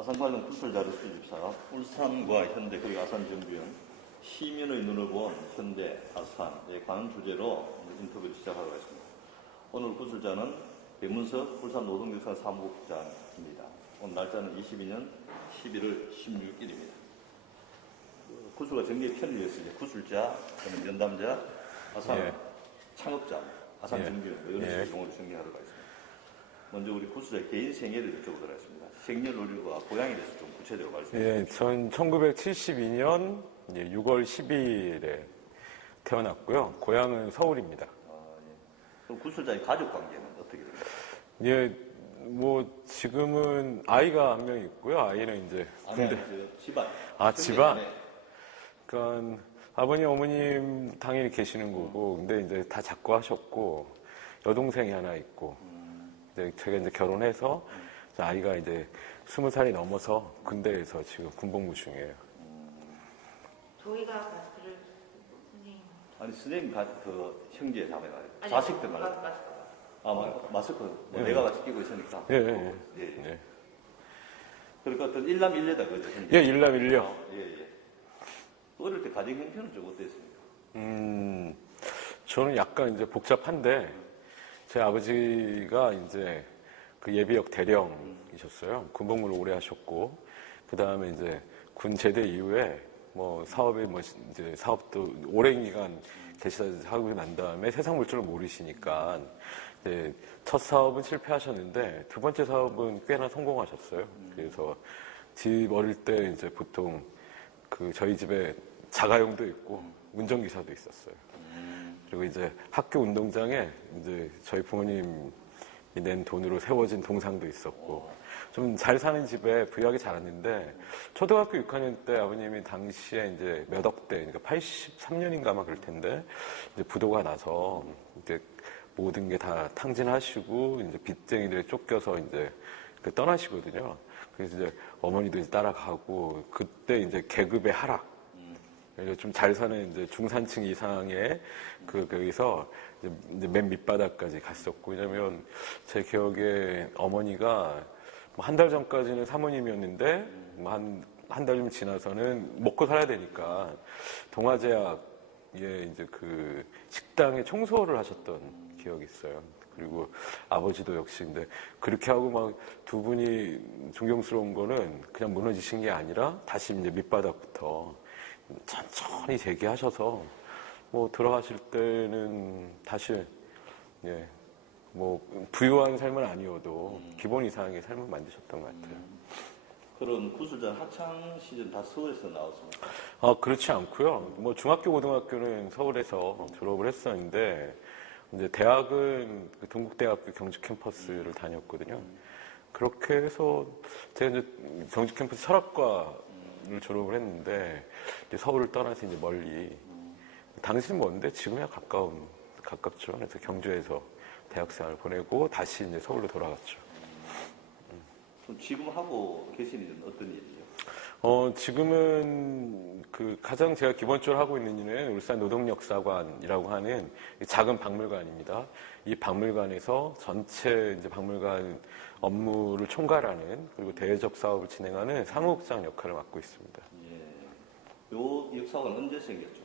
아산관련 구슬자료 수집사업, 울산과 현대 그리고 아산정비원, 시민의 눈을 본 현대, 아산에 관한 주제로 인터뷰를 시작하도록 하겠습니다. 오늘 구슬자는 배문석 울산노동역사 사무국장입니다. 오늘 날짜는 22년 11월 16일입니다. 구슬과 정리의 편리해서 이제 구슬자, 저는 연담자, 아산 창업자, 아산정비원 이런 식으로 용어를 정리하도록 하겠습니다. 먼저 우리 구슬자의 개인 생애를 여쭤보도록 하겠습니다. 생년월일과 고향에 대해서 좀 구체적으로 말씀해 주시죠. 예, 전 1972년 6월 10일에 태어났고요. 고향은 서울입니다. 그럼 구슬자의 가족 관계는 어떻게 됩니까? 예, 뭐 지금은 아이가 한 명 있고요. 아이는 이제 군대. 집안. 집안. 그러니까 아버님, 어머님 당연히 계시는 거고, 근데 이제 다 작고 하셨고 여동생이 하나 있고, 이제 제가 이제 결혼해서 아이가 이제 20살이 넘어서 군대에서 지금 군복무 중이에요. 저희가 마스크를 선생님. 아니 선생님 그 형제 자매가 자식들 말이에요. 마스크 내가 같이 끼고 있으니까. 예. 그러니까 어떤 일남일녀다 그죠? 예, 일남일녀. 예. 어릴 때 가정 형편은 좀 어땠습니까? 저는 약간 이제 복잡한데 제 아버지가 이제 그 예비역 대령이셨어요. 군복무를 오래 하셨고, 그 다음에 이제 군 제대 이후에 뭐 사업에 뭐 이제 사업도 오랜 기간 하고 난 다음에 세상 물줄을 모르시니까 이제 첫 사업은 실패하셨는데 두 번째 사업은 꽤나 성공하셨어요. 그래서 집 어릴 때 이제 보통 그 저희 집에 자가용도 있고 운전기사도 있었어요. 그리고 이제 학교 운동장에 이제 저희 부모님이 낸 돈으로 세워진 동상도 있었고, 좀 잘 사는 집에 부유하게 자랐는데, 초등학교 6학년 때 아버님이 당시에 이제 몇 억대, 그러니까 83년인가 아마 그럴 텐데, 이제 부도가 나서 이제 모든 게 다 탕진하시고, 이제 빚쟁이들에 쫓겨서 이제 떠나시거든요. 그래서 이제 어머니도 이제 따라가고, 그때 이제 계급의 하락, 좀 잘 사는 이제 중산층 이상의 거기서 이제 맨 밑바닥까지 갔었고, 왜냐면 제 기억에 어머니가 뭐 한 달 전까지는 사모님이었는데 뭐 한 달쯤 지나서는 먹고 살아야 되니까 동아제약에 이제 그 식당에 청소를 하셨던 기억이 있어요. 그리고 아버지도 역시 근데 그렇게 하고 막 두 분이 존경스러운 거는 그냥 무너지신 게 아니라 다시 이제 밑바닥부터 천천히 재기하셔서 뭐 들어가실 때는 다시 뭐 부유한 삶은 아니어도 기본 이상의 삶을 만드셨던 것 같아요. 그런 구슬자 학창 시절 다 서울에서 나왔습니까? 그렇지 않고요. 뭐 중학교, 고등학교는 서울에서 졸업을 했었는데 이제 대학은 그 동국대학교 경주 캠퍼스를 다녔거든요. 그렇게 해서 제가 이제 경주 캠퍼스 철학과를 졸업을 했는데 이제 서울을 떠나서 이제 멀리 당시는 먼데 지금이야 가깝죠. 그래서 경주에서 대학생활을 보내고 다시 이제 서울로 돌아갔죠. 그럼 지금 하고 계시는 일은 어떤 일이죠? 지금은 그 가장 제가 기본적으로 하고 있는 일은 울산 노동역사관이라고 하는 작은 박물관입니다. 이 박물관에서 전체 이제 박물관 업무를 총괄하는 그리고 대외적 사업을 진행하는 사무국장 역할을 맡고 있습니다. 예. 요 역사관 언제 생겼죠?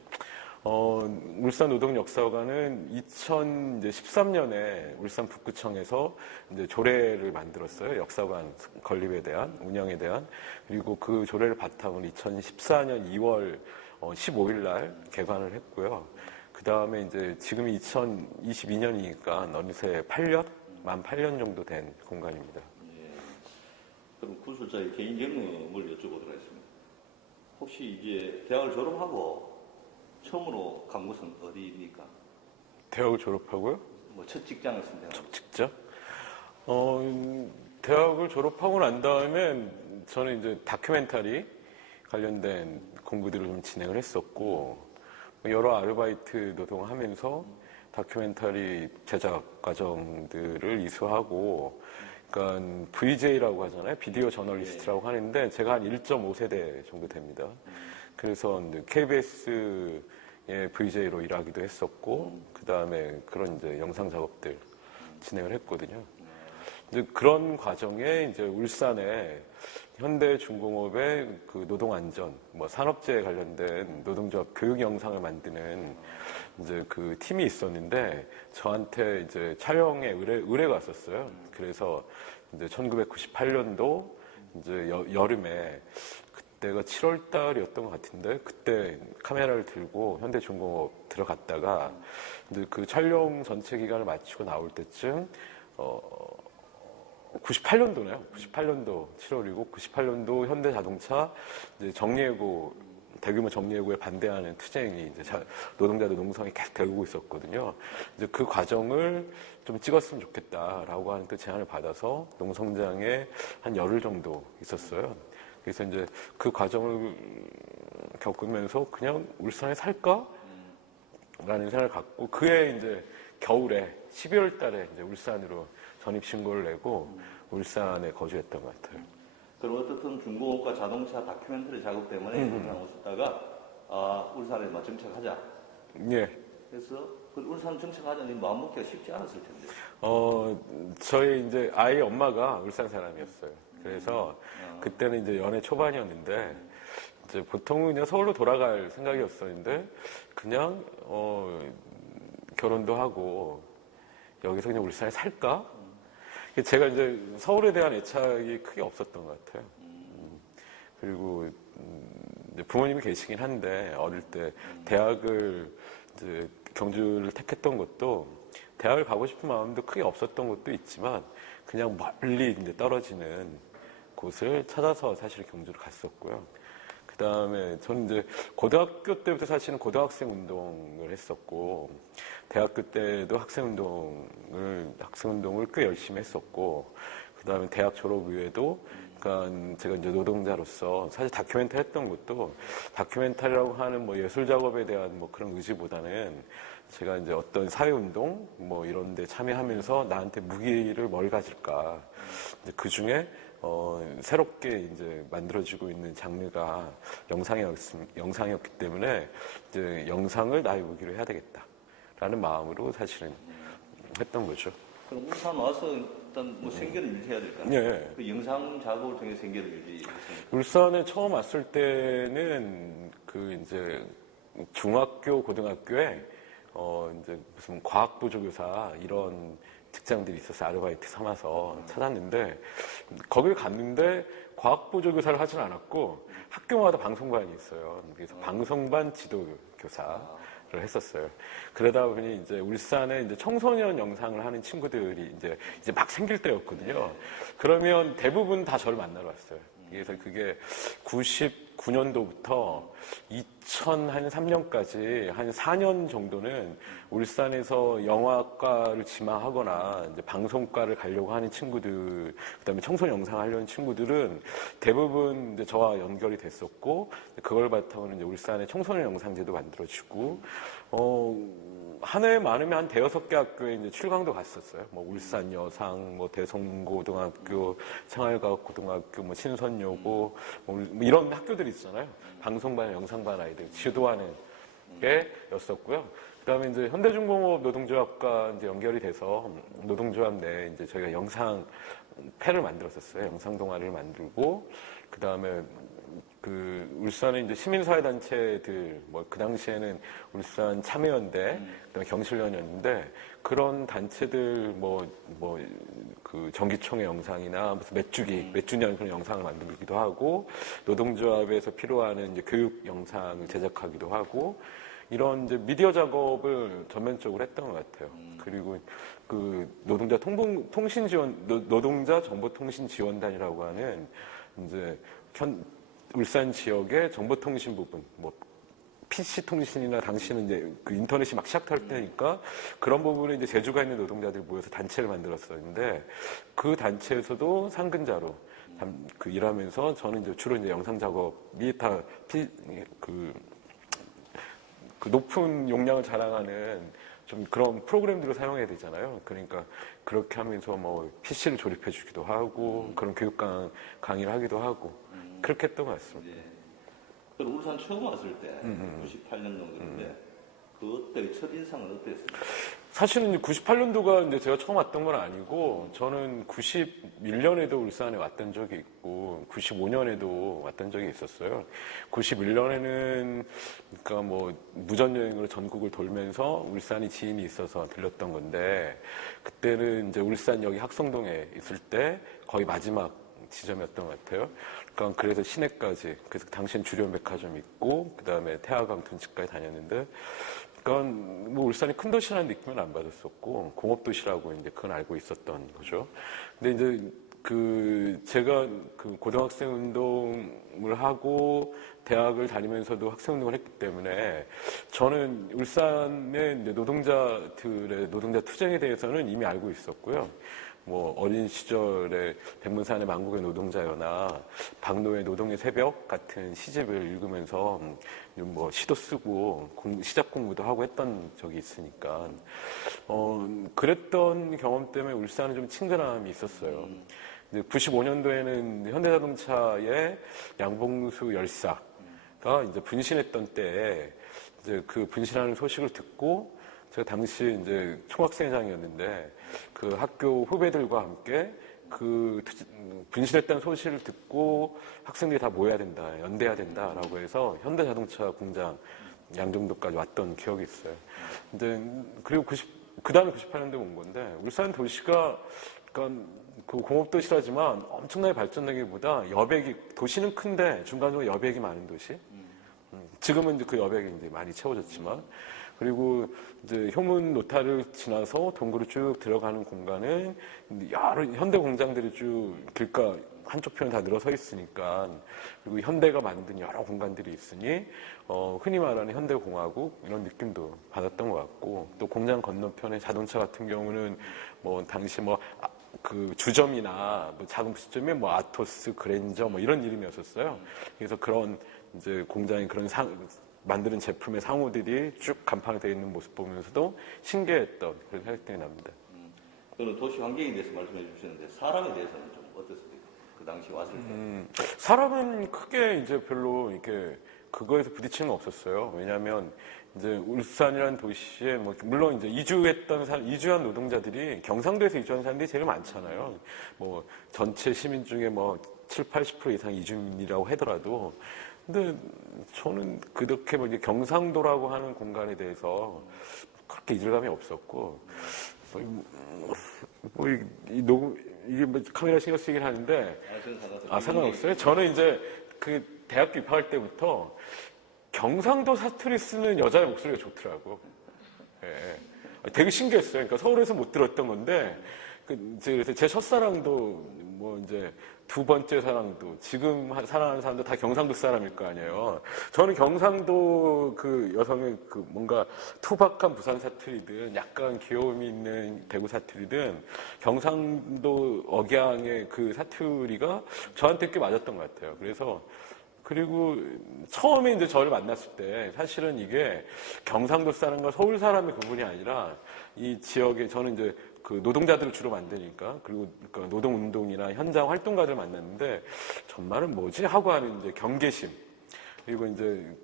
울산 노동역사관은 2013년에 울산 북구청에서 이제 조례를 만들었어요. 역사관 건립에 대한, 운영에 대한. 그리고 그 조례를 바탕으로 2014년 2월 15일 날 개관을 했고요. 그 다음에 이제 지금이 2022년이니까 어느새 만 8년 정도 된 공간입니다. 예. 그럼 구술자의 개인 경험을 여쭤보도록 하겠습니다. 혹시 이제 대학을 졸업하고 처음으로 간 곳은 어디입니까? 대학을 졸업하고요? 뭐 첫 직장을 선택한 첫 직장? 대학을 졸업하고 난 다음에 저는 이제 다큐멘터리 관련된 공부들을 좀 진행을 했었고, 여러 아르바이트 노동을 하면서 다큐멘터리 제작 과정들을 이수하고, 그러니까 VJ라고 하잖아요. 비디오 저널리스트라고 하는데 제가 한 1.5세대 정도 됩니다. 그래서 KBS의 VJ로 일하기도 했었고, 그 다음에 그런 이제 영상 작업들 진행을 했거든요. 이제 그런 과정에 이제 울산에 현대중공업의 그 노동안전, 뭐 산업재해 관련된 노동조합 교육 영상을 만드는 이제 그 팀이 있었는데 저한테 이제 촬영에 의뢰가 왔었어요. 그래서 이제 1998년도 이제 여름에 그때가 7월 달이었던 것 같은데 그때 카메라를 들고 현대중공업 들어갔다가 이제 그 촬영 전체 기간을 마치고 나올 때쯤 98년도네요. 98년도 7월이고 98년도 현대자동차 이제 정리해고 대규모 정리해고에 반대하는 투쟁이 이제 노동자들 농성이 계속 되고 있었거든요. 이제 그 과정을 좀 찍었으면 좋겠다라고 하는 그 제안을 받아서 농성장에 한 열흘 정도 있었어요. 그래서 이제 그 과정을 겪으면서 그냥 울산에 살까? 라는 생각을 갖고 그해 이제 겨울에 12월 달에 이제 울산으로 전입신고를 내고 울산에 거주했던 것 같아요. 그럼 어떻든 중공업과 자동차 다큐멘터리 작업 때문에 울산 오셨다가 울산에 정착하자. 예. 그래서 그 울산 정착하자니 마음먹기가 쉽지 않았을 텐데. 저희 이제 아이 엄마가 울산 사람이었어요. 그래서 그때는 이제 연애 초반이었는데 이제 보통은 그냥 서울로 돌아갈 생각이었었는데 그냥 결혼도 하고 여기서 그냥 울산에 살까? 제가 이제 서울에 대한 애착이 크게 없었던 것 같아요. 그리고 이제 부모님이 계시긴 한데 어릴 때 대학을 이제 경주를 택했던 것도 대학을 가고 싶은 마음도 크게 없었던 것도 있지만 그냥 멀리 이제 떨어지는 곳을 찾아서 사실 경주를 갔었고요. 그 다음에 저는 이제 고등학교 때부터 사실은 고등학생 운동을 했었고, 대학교 때도 학생 운동을 꽤 열심히 했었고, 그 다음에 대학 졸업 이후에도, 그러니까 제가 이제 노동자로서 사실 다큐멘터리 했던 것도 다큐멘터리라고 하는 뭐 예술 작업에 대한 뭐 그런 의지보다는 제가 이제 어떤 사회운동 뭐 이런 데 참여하면서 나한테 무기를 뭘 가질까. 그 중에 새롭게 이제 만들어지고 있는 장르가 영상이었기 때문에 이제 영상을 나의 무기로 해야 되겠다라는 마음으로 사실은 했던 거죠. 그럼 울산 와서 일단 뭐 생계를 유지해야 될까요? 예. 그 영상 작업을 통해 생계를 유지했습니다. 울산에 처음 왔을 때는 그 이제 중학교, 고등학교에 이제 무슨 과학보조교사 이런 직장들이 있어서 아르바이트 삼아서 찾았는데 거길 갔는데 과학보조교사를 하진 않았고 학교마다 방송반이 있어요. 그래서 방송반 지도교사를 했었어요. 그러다 보니 이제 울산에 이제 청소년 영상을 하는 친구들이 이제 막 생길 때였거든요. 그러면 대부분 다 저를 만나러 왔어요. 그래서 그게 99년도부터 2003년까지 한 4년 정도는 울산에서 영화과를 지망하거나 이제 방송과를 가려고 하는 친구들, 그다음에 청소년 영상 하려는 친구들은 대부분 이제 저와 연결이 됐었고, 그걸 바탕으로 이제 울산에 청소년 영상제도 만들어지고, 한 해에 많으면 한 대여섯 개 학교에 이제 출강도 갔었어요. 뭐 울산 여상, 뭐 대성고등학교, 생활과학고등학교, 뭐 신선여고, 뭐 이런 학교들이 있잖아요. 방송반, 영상반 아이들 지도하는 게였었고요. 그다음에 이제 현대중공업 노동조합과 이제 연결이 돼서 노동조합 내에 이제 저희가 영상패를 만들었었어요. 영상 동아리를 만들고, 그다음에 그 울산에 이제 시민사회단체들 뭐 그 당시에는 울산 참여연대, 그다음에 경실련이었는데 그런 단체들 뭐 그 정기총회 영상이나 무슨 몇 주년 그런 영상을 만들기도 하고 노동조합에서 필요한 이제 교육 영상을 제작하기도 하고 이런 이제 미디어 작업을 전면적으로 했던 것 같아요. 그리고 그 노동자 통신 지원 노동자 정보통신 지원단이라고 하는 이제 울산 지역의 정보통신 부분, 뭐 PC 통신이나 당시는 이제 그 인터넷이 막 시작할 때니까 그런 부분에 이제 재주가 있는 노동자들이 모여서 단체를 만들었었는데 그 단체에서도 상근자로 그 일하면서 저는 이제 주로 이제 영상 작업이 다 그 높은 용량을 자랑하는 좀 그런 프로그램들을 사용해야 되잖아요. 그러니까 그렇게 하면서 뭐 PC를 조립해 주기도 하고 그런 교육 강의를 하기도 하고 그렇게 했던 것 같습니다. 네. 그럼 울산 처음 왔을 때 98년 정도인데 그때 첫 인상은 어땠습니까? 사실은 98년도가 이제 제가 처음 왔던 건 아니고, 저는 91년에도 울산에 왔던 적이 있고, 95년에도 왔던 적이 있었어요. 91년에는, 그러니까 뭐, 무전여행으로 전국을 돌면서 울산이 지인이 있어서 들렸던 건데, 그때는 이제 울산역이 학성동에 있을 때 거의 마지막 지점이었던 것 같아요. 그러니까 그래서 시내까지, 그래서 당시엔 주련백화점 있고, 그 다음에 태화강 둔치까지 다녔는데, 그러니까 뭐 울산이 큰 도시라는 느낌은 안 받았었고 공업도시라고 이제 그건 알고 있었던 거죠. 근데 이제 제가 고등학생 운동을 하고 대학을 다니면서도 학생 운동을 했기 때문에 저는 울산의 노동자들의 노동자 투쟁에 대해서는 이미 알고 있었고요. 뭐 어린 시절에 백문산의 만국의 노동자여나 박노의 노동의 새벽 같은 시집을 읽으면서 뭐 시도 쓰고 시작 공부도 하고 했던 적이 있으니까 그랬던 경험 때문에 울산은 좀 친근함이 있었어요. 95년도에는 현대자동차의 양봉수 열사가 이제 분신했던 때에 이제 그 분신하는 소식을 듣고 제가 당시 이제 총학생회장이었는데 그 학교 후배들과 함께 그 분신했다는 소식을 듣고 학생들이 다 모여야 된다, 연대해야 된다라고 해서 현대자동차 공장 양정도까지 왔던 기억이 있어요. 근데 그리고 그 다음에 98년도에 온 건데 울산 도시가 그러니까 그 공업도시라지만 엄청나게 발전하기보다 여백이 도시는 큰데 중간중간 여백이 많은 도시. 지금은 이제 그 여백이 이제 많이 채워졌지만. 그리고 이제 효문 노타를 지나서 동구로 쭉 들어가는 공간은 여러 현대 공장들이 쭉 길가 한쪽 편에 다 늘어서 있으니까 그리고 현대가 만든 여러 공간들이 있으니 흔히 말하는 현대공화국 이런 느낌도 받았던 것 같고 또 공장 건너편에 자동차 같은 경우는 뭐 당시 그 주점이나 뭐 작은 부시점에 뭐 아토스, 그랜저 뭐 이런 이름이었었어요. 그래서 그런 이제 공장이 그런 만드는 제품의 상호들이 쭉 간판이 되어 있는 모습 보면서도 신기했던 그런 생각이 납니다. 저는 도시 환경에 대해서 말씀해 주셨는데 사람에 대해서는 좀 어떻습니까? 그 당시 왔을 때. 사람은 크게 이제 별로 이렇게 그거에서 부딪히는 건 없었어요. 왜냐하면 이제 울산이라는 도시에 뭐 물론 이제 이주한 노동자들이 경상도에서 이주한 사람들이 제일 많잖아요. 뭐 전체 시민 중에 뭐 70-80% 이상 이주민이라고 하더라도 근데 저는 그렇게 뭐 이제 경상도라고 하는 공간에 대해서 그렇게 이질감이 없었고, 이게 뭐 카메라 신경 쓰긴 하는데, 상관없어요. 저는 이제 그 대학교 입학할 때부터 경상도 사투리 쓰는 여자의 목소리가 좋더라고. 예. 되게 신기했어요. 그러니까 서울에서 못 들었던 건데, 그래서 제 첫사랑도 뭐 이제 두 번째 사랑도 지금 사랑하는 사람도 다 경상도 사람일 거 아니에요. 저는 경상도 그 여성의 그 뭔가 투박한 부산 사투리든 약간 귀여움이 있는 대구 사투리든 경상도 억양의 그 사투리가 저한테 꽤 맞았던 것 같아요. 그리고 처음에 이제 저를 만났을 때 사실은 이게 경상도 사람과 서울 사람의 구분이 아니라 이 지역에 저는 이제 그 노동자들을 주로 만드니까 그리고 그 노동운동이나 현장 활동가들 만났는데 정말은 뭐지 하고 하는 이제 경계심 그리고 이제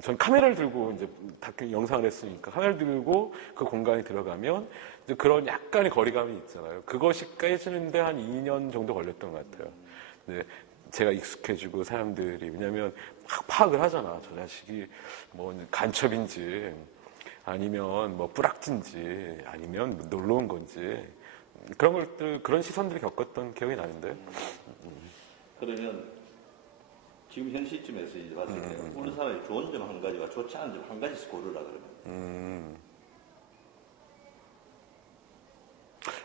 전 카메라를 들고 이제 다큐 영상을 했으니까 카메라를 들고 그 공간에 들어가면 이제 그런 약간의 거리감이 있잖아요. 그것이 깨지는데 한 2년 정도 걸렸던 것 같아요. 네. 제가 익숙해지고 사람들이 왜냐하면 막 파악을 하잖아. 저 자식이 뭐 간첩인지 아니면 뭐 뿌락진지 아니면 뭐 놀러 온 건지 그런 시선들을 겪었던 기억이 나는데. 그러면 지금 현 시점에서 이제 봤을 때 울산의 좋은 점 한 가지와 좋지 않은 점 한 가지씩 고르라 그러면.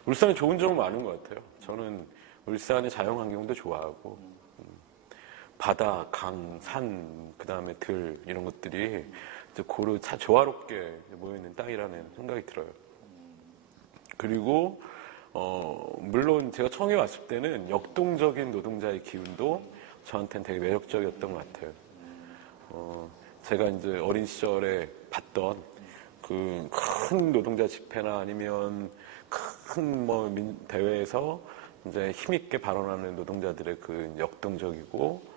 울산에 좋은 점은 많은 것 같아요. 저는 울산의 자연 환경도 좋아하고 바다, 강, 산, 그 다음에 들 이런 것들이 고루 조화롭게 모여있는 땅이라는 생각이 들어요. 그리고 물론 제가 처음에 왔을 때는 역동적인 노동자의 기운도 저한테는 되게 매력적이었던 것 같아요. 제가 이제 어린 시절에 봤던 그 큰 노동자 집회나 아니면 큰 뭐 대회에서 이제 힘있게 발언하는 노동자들의 그 역동적이고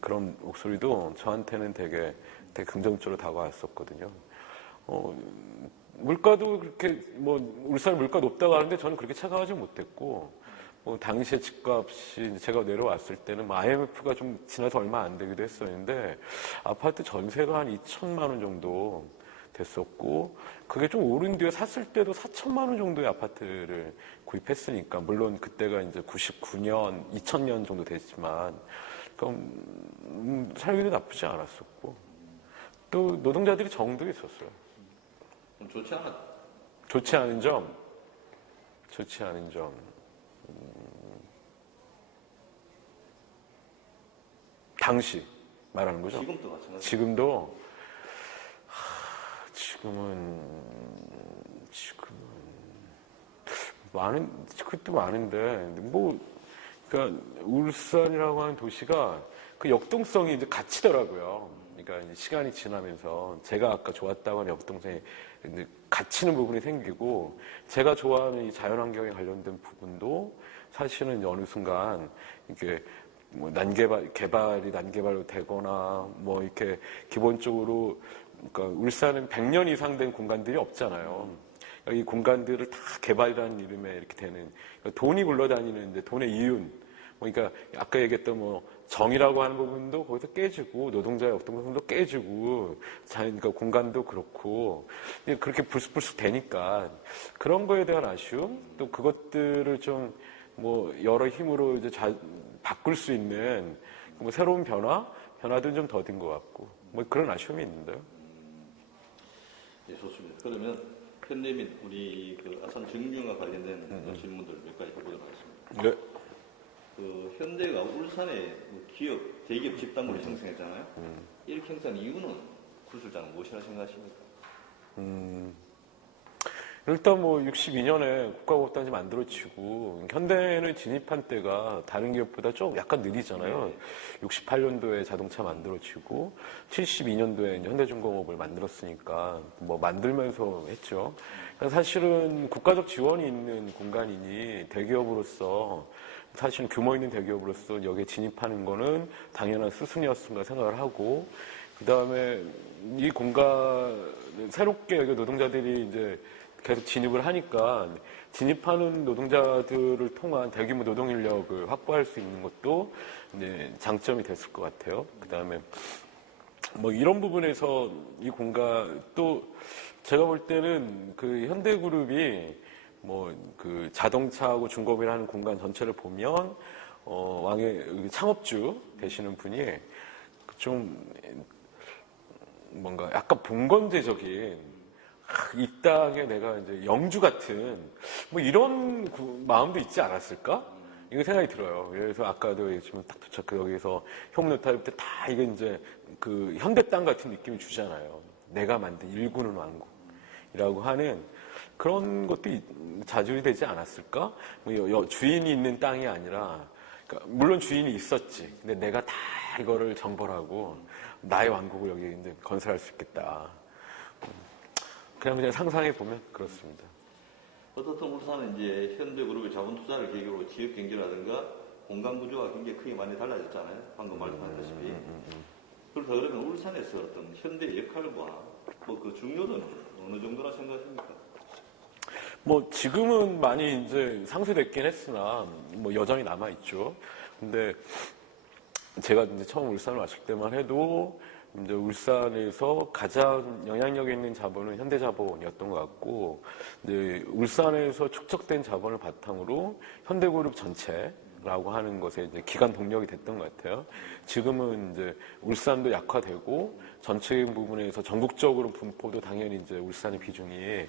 그런 목소리도 저한테는 되게 긍정적으로 다가왔었거든요. 물가도 그렇게 뭐 울산 물가 높다고 하는데 저는 그렇게 착각하지 못했고 뭐 당시에 집값이 이제 제가 내려왔을 때는 뭐 IMF가 좀 지나서 얼마 안 되기도 했었는데 아파트 전세가 한 2천만 원 정도 됐었고 그게 좀 오른 뒤에 샀을 때도 4천만 원 정도의 아파트를 구입했으니까 물론 그때가 이제 99년, 2000년 정도 됐지만 그럼 살기도 나쁘지 않았었고 또 노동자들이 정도 있었어요. 좋지 않아. 좋지 않은 점, 좋지 않은 점. 당시 말하는 거죠? 지금도 마찬가지. 지금도 지금은 그것도 많은데 뭐 그러니까 울산이라고 하는 도시가 그 역동성이 이제 갇히더라고요. 그러니까 이제 시간이 지나면서 제가 아까 좋았다고 하는 역동성이 이제 갇히는 부분이 생기고 제가 좋아하는 이 자연환경에 관련된 부분도 사실은 어느 순간 이게 뭐 개발이 난개발로 되거나 뭐 이렇게 기본적으로 그러니까 울산은 100년 이상 된 공간들이 없잖아요. 이 공간들을 다 개발이라는 이름에 이렇게 되는 그러니까 돈이 굴러다니는 이제 돈의 이윤. 그러니까 아까 얘기했던 뭐 정의라고 하는 부분도 거기서 깨지고 노동자의 역동성도 깨지고 그러니까 공간도 그렇고 그렇게 불쑥불쑥 되니까 그런 거에 대한 아쉬움 또 그것들을 좀 뭐 여러 힘으로 이제 바꿀 수 있는 뭐 새로운 변화도 좀 더딘 것 같고 뭐 그런 아쉬움이 있는데요. 네, 좋습니다. 그러면 현대 및 우리 그 아산 정비용과 관련된 질문들 몇 가지 해보도록 하겠습니다. 네. 그 현대가 울산에 기업, 대기업 집단물을 형성했잖아요. 이렇게 형성한 이유는 구술장은 무엇이라 생각하십니까? 일단 뭐 62년에 국가고단지 만들어지고 현대는 진입한 때가 다른 기업보다 좀 약간 느리잖아요. 68년도에 자동차 만들어지고 72년도에 현대중공업을 만들었으니까 뭐 만들면서 했죠. 그러니까 사실은 국가적 지원이 있는 공간이니 대기업으로서 사실 규모 있는 대기업으로서 여기에 진입하는 거는 당연한 수순이었습니다 생각을 하고 그 다음에 이 공간 새롭게 여기 노동자들이 이제 계속 진입을 하니까 진입하는 노동자들을 통한 대규모 노동 인력을 확보할 수 있는 것도 이제 장점이 됐을 것 같아요. 그 다음에 뭐 이런 부분에서 이 공간 또 제가 볼 때는 그 현대그룹이 뭐 그 자동차하고 중공업이라는 공간 전체를 보면 왕의 창업주 되시는 분이 좀 뭔가 약간 봉건제적인 이 땅에 내가 이제 영주 같은 뭐 이런 마음도 있지 않았을까? 이거 생각이 들어요. 그래서 아까도 지금 딱 도착 여기서 흉노타입 때 다 이게 이제 그 현대 땅 같은 느낌을 주잖아요. 내가 만든 일구는 왕국이라고 하는 그런 것도 자주 되지 않았을까? 뭐 주인이 있는 땅이 아니라 그러니까 물론 주인이 있었지. 근데 내가 다 이거를 정벌하고 나의 왕국을 여기 이제 건설할 수 있겠다. 그냥 상상해 보면 그렇습니다. 어떻든 울산은 이제 현대그룹의 자본 투자를 계기로 지역 경제라든가 공간 구조가 굉장히 크게 많이 달라졌잖아요. 방금 말씀하셨다시피. 그래서 그러면 울산에서 어떤 현대의 역할과 뭐 그 중요도는 어느 정도나 생각하십니까? 뭐 지금은 많이 이제 상쇄됐긴 했으나 뭐 여전히 남아 있죠. 근데 제가 이제 처음 울산을 왔을 때만 해도 이제 울산에서 가장 영향력 있는 자본은 현대자본이었던 것 같고, 이제 울산에서 축적된 자본을 바탕으로 현대그룹 전체라고 하는 것에 이제 기관 동력이 됐던 것 같아요. 지금은 이제 울산도 약화되고 전체적인 부분에서 전국적으로 분포도 당연히 이제 울산의 비중이